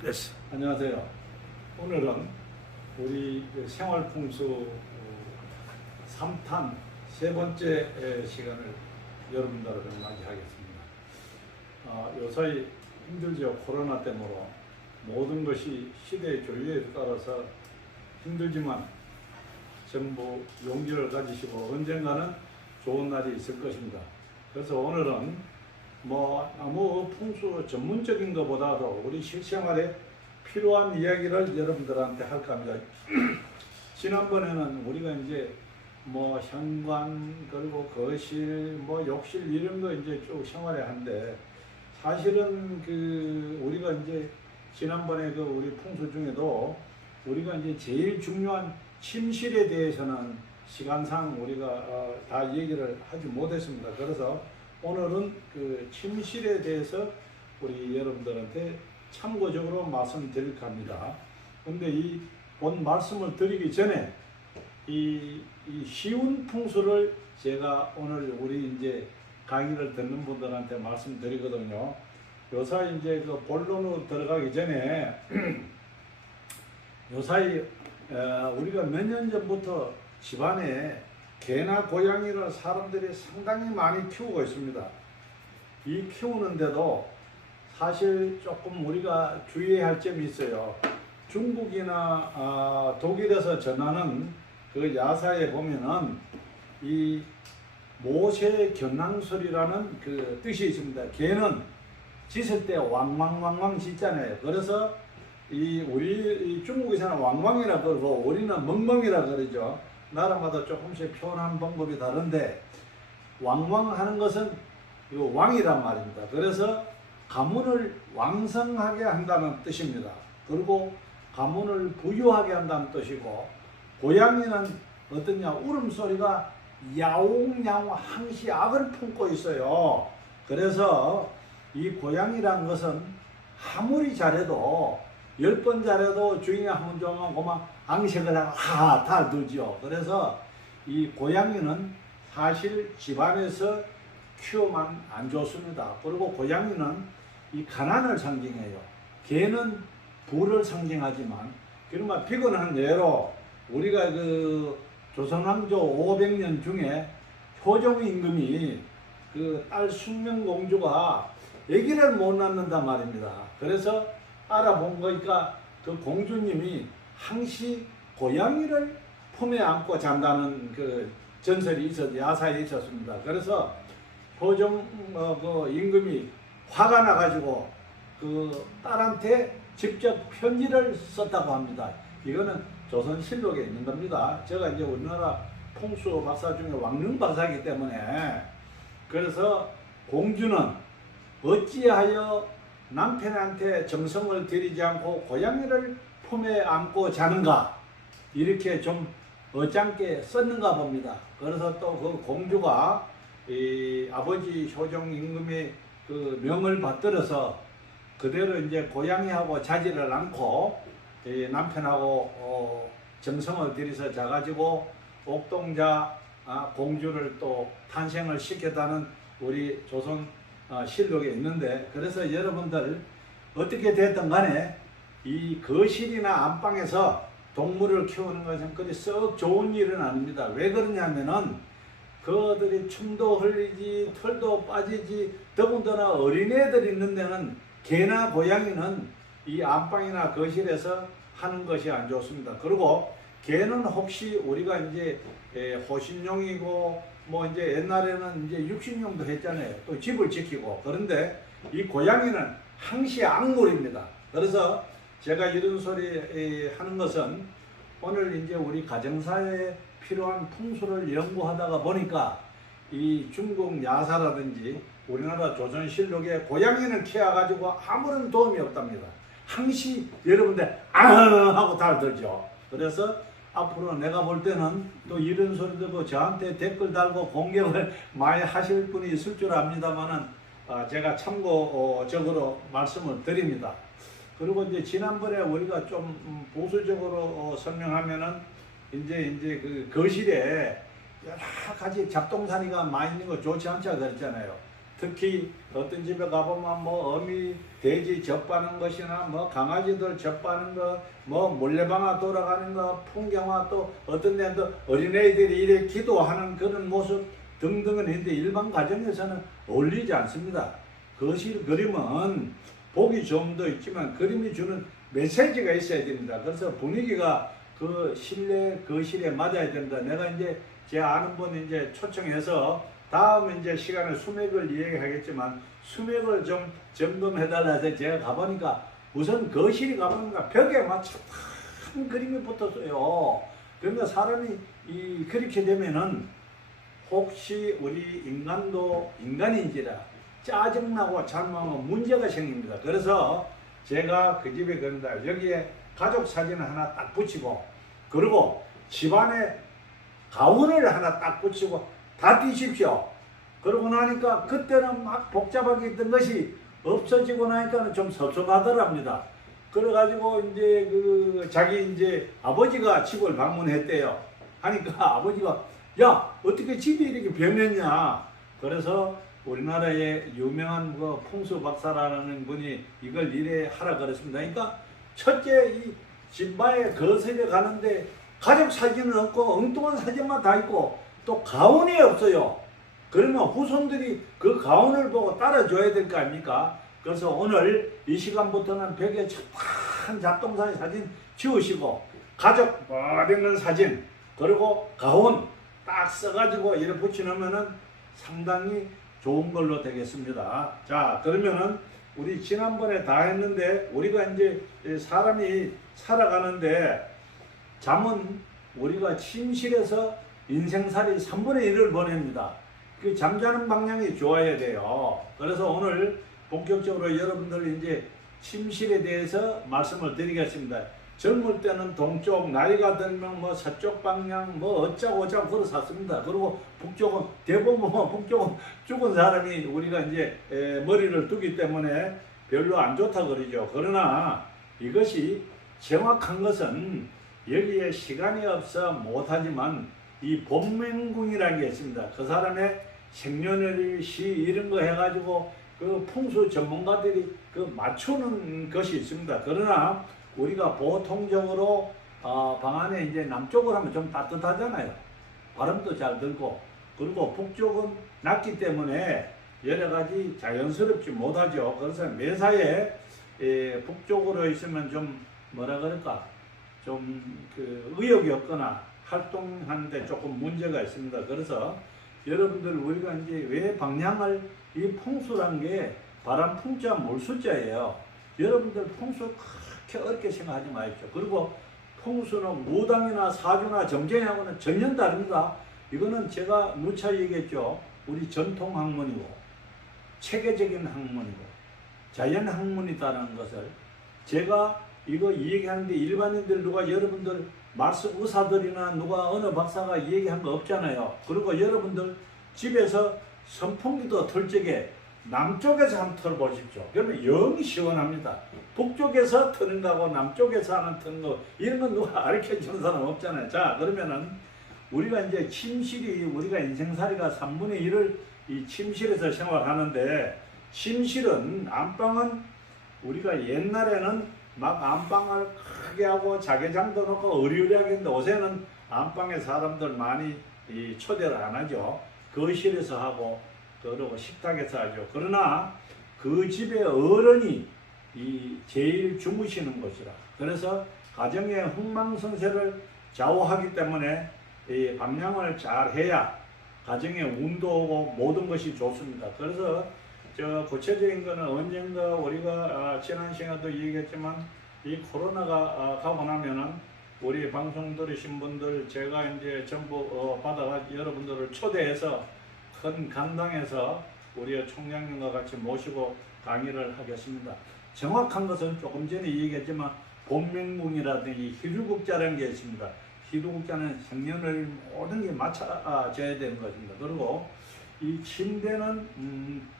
됐어. 안녕하세요. 오늘은 우리 생활풍수 3탄 세 번째 시간을 여러분들을 맞이하겠습니다. 요사이 힘들죠. 코로나 때문에 모든 것이 시대의 조류에 따라서 힘들지만 전부 용기를 가지시고 언젠가는 좋은 날이 있을 것입니다. 그래서 오늘은 아무 풍수 전문적인 것보다도 우리 실생활에 필요한 이야기를 여러분들한테 할까 합니다. 지난번에는 우리가 이제 현관 그리고 거실 욕실 이런 거 이제 쭉 생활에 한데 사실은 우리가 이제 지난번에 우리 풍수 중에도 우리가 이제 제일 중요한 침실에 대해서는 시간상 우리가 다 얘기를 하지 못했습니다. 그래서 오늘은 침실에 대해서 우리 여러분들한테 참고적으로 말씀드릴까 합니다. 근데 이 본 말씀을 드리기 전에 이 쉬운 풍수를 제가 오늘 우리 이제 강의를 듣는 분들한테 말씀드리거든요. 요사이 이제 본론으로 들어가기 전에 요사이 우리가 몇 년 전부터 집안에 개나 고양이를 사람들이 상당히 많이 키우고 있습니다. 이 키우는데도 사실 조금 우리가 주의해야 할 점이 있어요. 중국이나 독일에서 전하는 야사에 보면은 이 모세 견랑술이라는 뜻이 있습니다. 개는 짖을 때 왕왕왕왕 짖잖아요. 그래서 우리 중국에서는 왕왕이라 그러고 우리는 멍멍이라 그러죠. 나라마다 조금씩 표현하는 방법이 다른데 왕왕하는 것은 왕이란 말입니다. 그래서 가문을 왕성하게 한다는 뜻입니다. 그리고 가문을 부유하게 한다는 뜻이고, 고양이는 어떠냐, 울음소리가 야옹야옹 항시 악을 품고 있어요. 그래서 이 고양이란 것은 아무리 잘해도 10번 잘해도 주인이 한번 좋아하면 그만 앙색을 하고 다 들죠. 그래서 이 고양이는 사실 집안에서 키우면 안 좋습니다. 그리고 고양이는 이 가난을 상징해요. 개는 부를 상징하지만, 그러면 비근한 예로 우리가 조선왕조 500년 중에 효종 임금이 딸 숙명공주가 아기를 못 낳는단 말입니다. 그래서 알아본 거니까 공주님이 항시 고양이를 품에 안고 잔다는 전설이 야사에 있었습니다. 그래서 효종 임금이 화가 나가지고 딸한테 직접 편지를 썼다고 합니다. 이거는 조선실록에 있는 겁니다. 제가 이제 우리나라 풍수 박사 중에 왕릉 박사이기 때문에, 그래서 공주는 어찌하여 남편한테 정성을 들이지 않고 고양이를 품에 안고 자는가, 이렇게 좀 어짱게 썼는가 봅니다. 그래서 또 공주가 아버지 효종 임금의 명을 받들어서 그대로 이제 고양이하고 자지를 않고 남편하고 정성을 들여서 자가지고 옥동자 공주를 또 탄생을 시켰다는 우리 조선 실록에 있는데, 그래서 여러분들 어떻게 됐든 간에 이 거실이나 안방에서 동물을 키우는 것은 그리 썩 좋은 일은 아닙니다. 왜 그러냐면은 그들이 춤도 흘리지 털도 빠지지, 더군다나 어린애들 있는 데는 개나 고양이는 이 안방이나 거실에서 하는 것이 안 좋습니다. 그리고 개는 혹시 우리가 이제 호신용이고 이제 옛날에는 이제 육신용도 했잖아요. 또 집을 지키고. 그런데 이 고양이는 항시 악물입니다. 그래서 제가 이런 소리 하는 것은 오늘 이제 우리 가정사회에 필요한 풍수를 연구하다가 보니까 이 중국 야사라든지 우리나라 조선실록에 고양이는 키워가지고 아무런 도움이 없답니다. 항시 여러분들 하고 달들죠. 그래서 앞으로 내가 볼 때는 또 이런 소리 듣고 저한테 댓글 달고 공격을 많이 하실 분이 있을 줄 압니다만은 제가 참고적으로 말씀을 드립니다. 그리고 이제 지난번에 우리가 좀 보수적으로 설명하면은 이제 거실에 여러 가지 잡동사니가 많이 있는 거 좋지 않자 그랬잖아요. 특히 어떤 집에 가보면 뭐 어미, 돼지 젖바는 것이나 뭐 강아지들 젖바는 거, 뭐 물레방아 돌아가는 거, 풍경화 또 어떤 데는 또 어린애들이 이래 기도하는 그런 모습 등등은 있는데 일반 가정에서는 어울리지 않습니다. 거실 그림은 보기 좋음도 있지만 그림이 주는 메시지가 있어야 됩니다. 그래서 분위기가 그 실내 거실에 맞아야 된다. 내가 이제 제 아는 분 이제 초청해서 다음 이제 시간에 수맥을 이야기하겠지만 수맥을 좀 점검해달라 해서 제가 가보니까 우선 거실이 가보니까 벽에 맞춰 큰 그림이 붙었어요. 그러니까 사람이 그렇게 되면은 혹시 우리 인간도 인간인지라 짜증나고 잘못하면 문제가 생깁니다. 그래서 제가 그 집에 간다. 여기에 가족 사진을 하나 딱 붙이고 그리고 집안에 가운을 하나 딱 붙이고 다 띄십시오. 그러고 나니까 그때는 막 복잡하게 있던 것이 없어지고 나니까 좀 섭섭하더랍니다. 그래가지고 이제 자기 이제 아버지가 집을 방문했대요. 하니까 아버지가 야 어떻게 집이 이렇게 변했냐. 그래서 우리나라의 유명한 풍수 박사라는 분이 이걸 이래 하라 그랬습니다. 그러니까 첫째 이 집마에 거실에 가는데 가족 사진은 없고 엉뚱한 사진만 다 있고 또 가운이 없어요. 그러면 후손들이 그 가운을 보고 따라줘야 될 거 아닙니까? 그래서 오늘 이 시간부터는 벽에 첫 잡동사니 사진 지우시고 가족 멋있는 사진 그리고 가운 딱 써가지고 이렇게 붙여놓으면은 상당히 좋은 걸로 되겠습니다. 자 그러면은 우리 지난번에 다 했는데 우리가 이제 사람이 살아가는데 잠은 우리가 침실에서 인생살이 3분의 1을 보냅니다. 그 잠자는 방향이 좋아야 돼요. 그래서 오늘 본격적으로 여러분들 이제 침실에 대해서 말씀을 드리겠습니다. 젊을 때는 동쪽, 나이가 들면 뭐 서쪽 방향, 뭐 어쩌고 그러 샀습니다. 그리고 북쪽은 대부분 북쪽은 죽은 사람이 우리가 이제 머리를 두기 때문에 별로 안 좋다 그러죠. 그러나 이것이 정확한 것은 여기에 시간이 없어 못하지만 이 본명궁이라는 게 있습니다. 그 사람의 생년월일시 이런 거 해가지고 그 풍수 전문가들이 그 맞추는 것이 있습니다. 그러나 우리가 보통적으로 방 안에 이제 남쪽을 하면 좀 따뜻하잖아요. 바람도 잘 들고 그리고 북쪽은 낮기 때문에 여러 가지 자연스럽지 못하죠. 그래서 매사에 북쪽으로 있으면 좀 뭐라 그럴까 좀 그 의욕이 없거나 활동하는데 조금 문제가 있습니다. 그래서 여러분들 우리가 이제 왜 방향을 이 풍수란 게 바람 풍자 몰수자예요. 여러분들 풍수 그렇게 어렵게 생각하지 마십시오. 그리고 풍수는 무당이나 사주나 점쟁이하고는 전혀 다릅니다. 이거는 제가 누차 얘기했죠. 우리 전통 학문이고 체계적인 학문이고 자연 학문이다라는 것을 제가 이거 얘기하는데 일반인들 누가 여러분들 말씀 의사들이나 누가 어느 박사가 얘기한 거 없잖아요. 그리고 여러분들 집에서 선풍기도 틀 적에 남쪽에서 한번 틀어보십시오. 그러면 영 시원합니다. 북쪽에서 트는 거하고 남쪽에서 하는 트는 거 이런 건 누가 가르쳐주는 사람 없잖아요. 자 그러면은 우리가 이제 침실이 우리가 인생살이가 3분의 1을 이 침실에서 생활하는데 침실은 안방은 우리가 옛날에는 막 안방을 크게 하고 자개장도 놓고 의리의리하게 했는데 요새는 안방에 사람들 많이 초대를 안 하죠. 거실에서 하고 그리고 식탁에서 하죠. 그러나 그 집의 어른이 제일 주무시는 곳이라. 그래서 가정의 흥망성쇠를 좌우하기 때문에 이 방향을 잘 해야 가정의 운도 오고 모든 것이 좋습니다. 그래서 구체적인 거는 언젠가 우리가 지난 시간도 얘기했지만 이 코로나가 가고 나면은 우리 방송 들으신 분들 제가 이제 전부 받아가 여러분들을 초대해서 큰 강당에서 우리 총장님과 같이 모시고 강의를 하겠습니다. 정확한 것은 조금 전에 얘기했지만 본명궁이라든지 희루국자라는 게 있습니다. 희루국자는 생년을 모든 게 맞춰져야 되는 것입니다. 그리고 이 침대는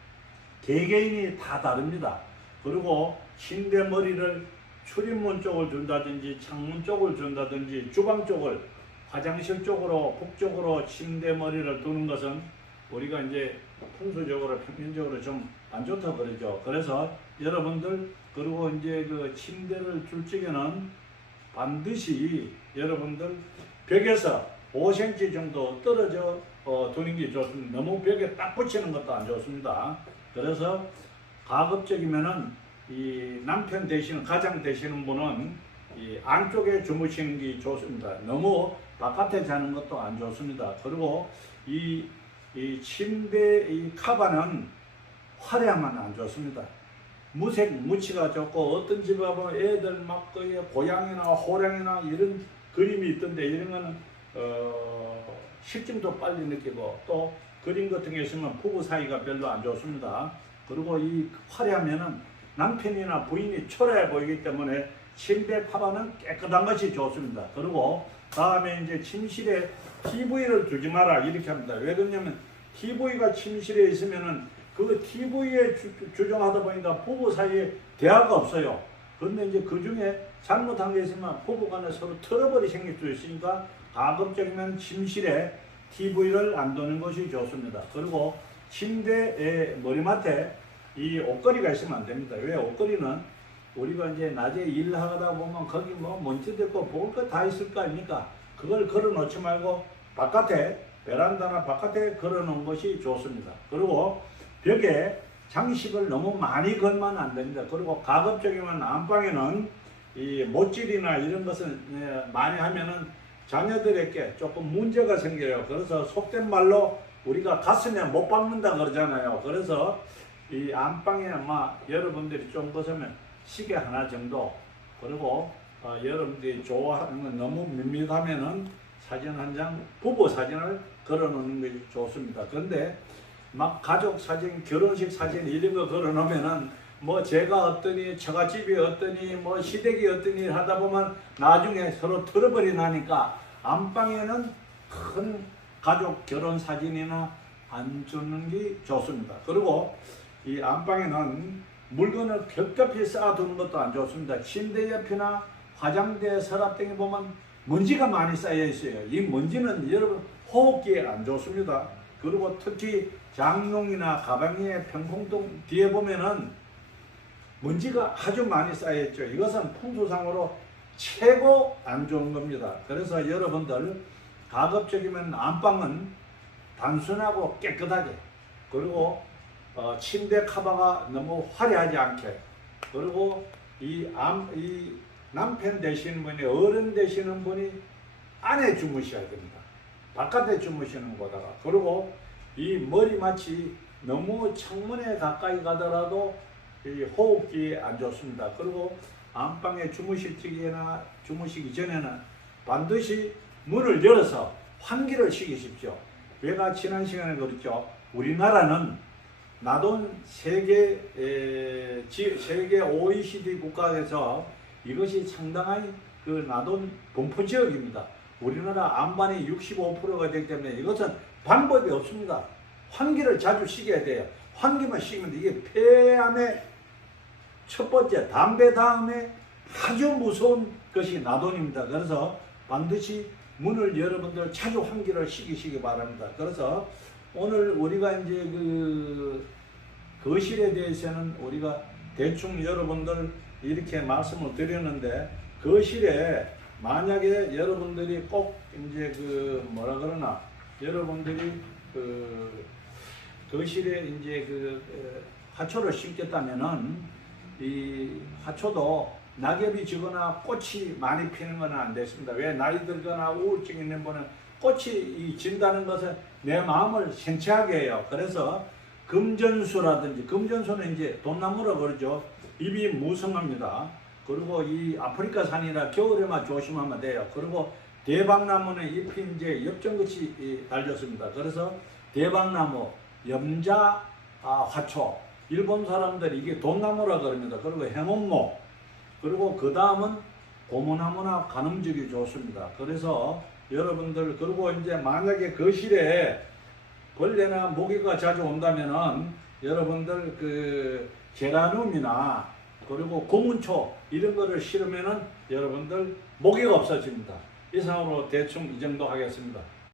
개개인이 다 다릅니다. 그리고 침대 머리를 출입문 쪽을 준다든지 창문 쪽을 준다든지 주방 쪽을 화장실 쪽으로 북쪽으로 침대 머리를 두는 것은 우리가 이제 풍수적으로 평균적으로 좀 안 좋다 그러죠. 그래서 여러분들 그리고 이제 그 침대를 줄 적에는 반드시 여러분들 벽에서 5cm 정도 떨어져 두는 게 좋습니다. 너무 벽에 딱 붙이는 것도 안 좋습니다. 그래서 가급적이면은 이 남편 되시는 가장 되시는 분은 이 안쪽에 주무시는 게 좋습니다. 너무 바깥에 자는 것도 안 좋습니다. 그리고 이 침대 이 카바는 화려하면 안 좋습니다. 무색 무치가 좋고 어떤 집에 보면 애들 막 거의 고양이나 호랑이나 이런 그림이 있던데 이런 거는 실증도 빨리 느끼고 또 그림 같은 게 있으면 부부 사이가 별로 안 좋습니다. 그리고 이 화려하면은 남편이나 부인이 초라해 보이기 때문에 침대 카바는 깨끗한 것이 좋습니다. 그리고 다음에 이제 침실에 TV를 두지 마라 이렇게 합니다. 왜 그러냐면 TV가 침실에 있으면은 그 TV에 주정하다 보니까 부부 사이에 대화가 없어요. 그런데 이제 그 중에 잘못한 게 있으면 부부 간에 서로 트러블이 생길 수 있으니까 가급적이면 침실에 TV를 안 두는 것이 좋습니다. 그리고 침대의 머리맡에 이 옷걸이가 있으면 안 됩니다. 왜 옷걸이는 우리가 이제 낮에 일하다 보면 거기 뭐 먼지도 있고 볼 거 다 있을 거 아닙니까? 그걸 걸어 놓지 말고 바깥에 베란다나 바깥에 걸어 놓은 것이 좋습니다. 그리고 벽에 장식을 너무 많이 걸면 안 됩니다. 그리고 가급적이면 안방에는 이 못질이나 이런 것을 많이 하면은 자녀들에게 조금 문제가 생겨요. 그래서 속된 말로 우리가 가슴에 못 박는다 그러잖아요. 그래서 이 안방에 아마 여러분들이 좀 벗으면 시계 하나 정도, 그리고 여러분들이 좋아하는 건 너무 밋밋하면은 사진 한 장, 부부 사진을 걸어 놓는 것이 좋습니다. 그런데 막 가족 사진, 결혼식 사진 이런 거 걸어 놓으면은 뭐 제가 어떠니, 처갓집이 어떠니, 뭐 시댁이 어떠니 하다 보면 나중에 서로 트러블이 나니까 안방에는 큰 가족 결혼 사진이나 안 주는 게 좋습니다. 그리고 이 안방에는 물건을 겹겹이 쌓아두는 것도 안 좋습니다. 침대 옆이나 화장대, 서랍 등에 보면 먼지가 많이 쌓여 있어요. 이 먼지는 여러분 호흡기에 안 좋습니다. 그리고 특히 장롱이나 가방의 평풍동 뒤에 보면은 먼지가 아주 많이 쌓여 있죠. 이것은 풍수상으로 최고 안 좋은 겁니다. 그래서 여러분들 가급적이면 안방은 단순하고 깨끗하게, 그리고 침대 카바가 너무 화려하지 않게, 그리고 이 남편 되시는 분이, 어른 되시는 분이 안에 주무셔야 됩니다. 바깥에 주무시는 거다가. 그리고 이 머리맡이 너무 창문에 가까이 가더라도 이 호흡기에 안 좋습니다. 그리고 안방에 주무실 적이나 주무시기 전에는 반드시 문을 열어서 환기를 시키십시오. 제가 지난 시간에 그랬죠. 우리나라는 나돈 세계 OECD 국가에서 이것이 상당한 그 나돈 분포 지역입니다. 우리나라 안반이 65%가 되기 때문에 이것은 방법이 없습니다. 환기를 자주 시켜야 돼요. 환기만 시키면 이게 폐암의 첫 번째, 담배 다음에 아주 무서운 것이 나돈입니다. 그래서 반드시 문을 여러분들 자주 환기를 시키시기 바랍니다. 그래서 오늘 우리가 이제 그 거실에 대해서는 우리가 대충 여러분들 이렇게 말씀을 드렸는데, 거실에 만약에 여러분들이 꼭 이제 그 뭐라 그러나 여러분들이 그 거실에 이제 그 화초를 심겠다면은 이 화초도 낙엽이 지거나 꽃이 많이 피는 건 안 됐습니다. 왜? 나이 들거나 우울증 있는 분은 꽃이 진다는 것은 내 마음을 생채하게 해요. 그래서 금전수라든지, 금전수는 이제 돈나무라고 그러죠. 잎이 무성합니다. 그리고 이 아프리카 산이라 겨울에만 조심하면 돼요. 그리고 대박나무는 잎이 이제 엽전같이 달렸습니다. 그래서 대박나무, 염자 화초, 일본 사람들이 이게 돈나무라 그럽니다. 그리고 해몽목, 그리고 그 다음은 고무나무나 가늠죽이 좋습니다. 그래서 여러분들, 그리고 이제 만약에 거실에 벌레나 모기가 자주 온다면은 여러분들 그 제라늄이나 그리고 고문초 이런 거를 실으면은 여러분들 모기가 없어집니다. 이상으로 대충 이 정도 하겠습니다.